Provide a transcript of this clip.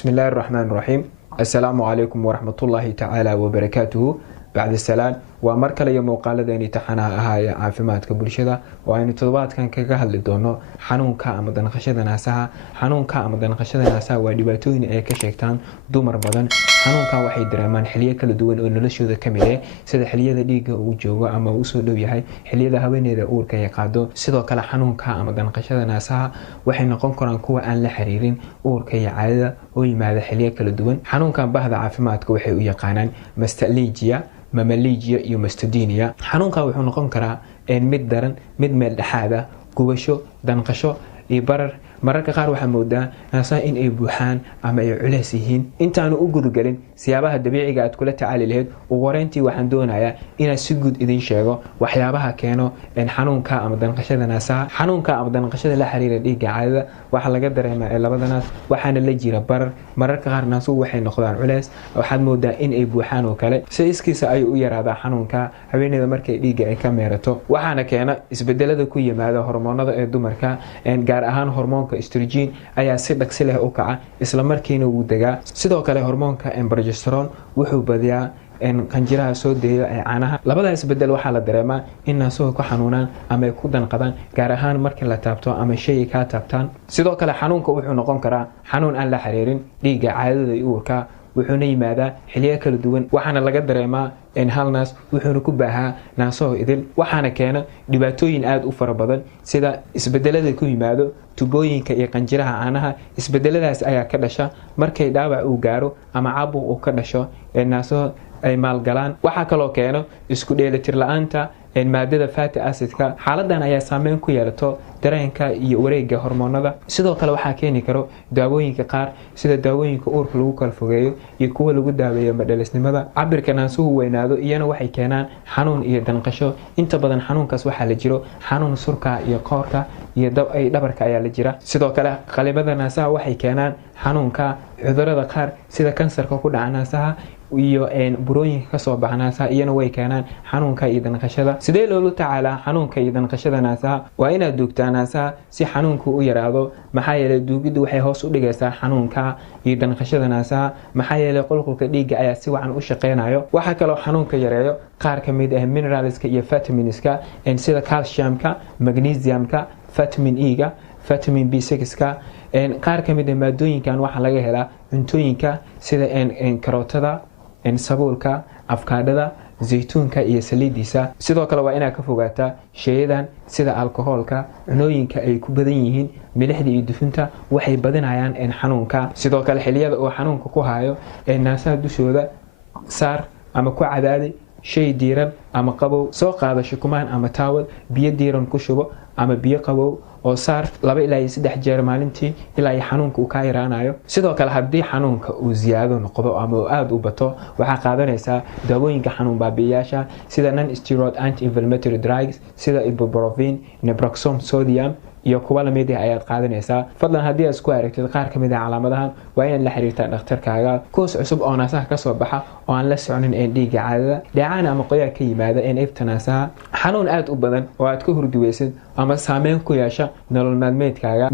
بسم الله الرحمن الرحيم. السلام عليكم ورحمة الله تعالى وبركاته. بعد السلام ومركل يوم قالدني تحنا هاي عافمات كبرشدة وأنا تضبط كان كجهل الدونو حنون كأم دنقشة ناسها حنون كأم دنقشة ناسها ودبتوين كشكتان دمر بدن حنون كواحد درمان حلية كل دول إنه لشوا ذا كمية سيد حلية ذا ديجا وجوا أما وصل له بهاي حلية ذا هوين ذا أور كي يقعدوا سيد كلا حنون كأم دنقشة ناسها وحين نقوم كران كوا أن لحريرين أور كي عادة ويماذا حلية كل دول حنون كان بهذا عافمات كوحي ويقانان مستليجيا مماليجيا iyo mastadiiniya xanuunka wuxuu noqon karaa mid daran mid meel dhaxaada gubasho danqasho iyo barar mararka qaar waxa moodaa naasaha in ay buuxaan ama ay culays yihiin intaanu u gudgalin siyaabaha dabiiciga aad kula tacaali lahayd ugu horeyntii waxaan doonayaa inaan si guud idin sheego waxyaabaha keeno xanuunka ama danqashada naasaha xanuunka ama danqashada la xiriira dhiigga caadada waxa laga dareemaa labadanaas waxaana la jira barar mararka qaar naasuhu waxay noqdaan culays waxaad moodaa in ay buuxaan oo kale si iskiisa ay u yaraadaa xanuunka haweeneyda markay dhiigga ay ka meerato waxaana keena isbedelada ku yimaada hormoonada ee dumarka gaar ahaan hormoonka estrogen ayaa si dhaqsi leh u kaca isla markiina uu dagaa sidoo kale hormoonka progesterone wuxuu badiyaa qanjiraha soo deeyo ee caanaha labada isbedel waxa la dareemaa in naasuhu ku xanuunaan ama ay ku danqadaan gaar ahaan markii la taabto ama shay ka taabtaan sidoo kale xanuunka wuxuu noqon karaa xanuun aan la xiriirin dhiigga caadada iyo uurka wuxuuna yimaadaa xilliyo kala duwan waxaana laga dareemaa halnaas wuxuuna ku baahaa naasaho idil waxaana keena dhibaatooyin aad u fara badan sida isbedelada ku yimaado tubooyinka iyo qanjiraha caanaha isbedeladaas ayaa ka dhasha markay dhaawac uu gaaro ama caabuq uu ka dhasho naasaho ay maalgalaan waxaa kaloo keeno isku dheelitir la'aanta maadada fatty acidka xaaladan ayaa saameyn ku yeelato dareenka iyo wareegga hormoonada sidoo kale waxaa keeni karo daawooyinka qaar sida daawooyinka uurka lagu kala fogeeyo iyo kuwa lagu daaweeyo madhalisnimada cabirka naasuhu weynaado iyana waxay keenaan xanuun iyo danqasho inta badan xanuunkaas waxaa la jiro xanuun surka iyo qoorka iyo dhabarka ayaa la jira sidoo kale qalibada naasaha waxay keenaan xanuunka cudurrada qaar sida kansarka ku dhaca naasaha iyo burooyinka ka soo baxa naasaha iyana way keenaan xanuunka iyo danqashada sidee loola tacaalaa xanuunka iyo danqashada naasaha waa inaad duugtaa naasaha si xanuunku u yaraado maxaa yeelay duugiddu waxay hoos u dhigaysaa xanuunka iyo danqashada naasaha maxaa yeelay qulqulka dhiigga ayaa si wacan u shaqeynayo waxaa kaloo xanuunka yareeyo qaar ka mid ah mineralska iyo vitaminska sida calciumka magnesiumka vitamin E-ga vitamin B6ka qaar ka mid ah maadooyinkan waxaa laga helaa cuntooyinka sida karootada sabuulka afkaadhada zaytuunka iyo saliidiisa sidoo kale waa inaad ka fogaataa sheeyadan sida alkohoolka cunooyinka ay ku badan yihiin milixda iyo dufinta waxay badinayaan xanuunka sidoo kale xilliyada oo xanuunka ku hayo naasaha dushooda saar ama ku cadaadi shay diiran ama qabow soo qaada shukumaan ama taawad biyo diiran ku shubo ama biyo qabow oo saar 2 ilaa 3 jeer maalintii ilaa ay xanuunka uu ka yaraanayo sidoo kale haddii xanuunka uu ziyaado noqdo ama uu aad u bato waxaa qaadanaysaa daawooyinka xanuun baabi'iyaasha sida non steroid anti-inflammatory drugs sida ibuprofen naproxen sodium iyo kuwa la mid ah ayaad qaadanaysaa fadlan haddii aad isku aragtid qaar ka mid ah calaamadahan waa inaad la xiriirtaa dhakhtarkaaga koos cusub oo naasaha ka soo baxa oo aan la soconin dhiigga caadada dheecaan ama qoyaan ka yimaada ifta naasaha xanuun aad u badan oo aad ka hurdi weysid ama saameyn ku yeesha nolol maalmeedkaaga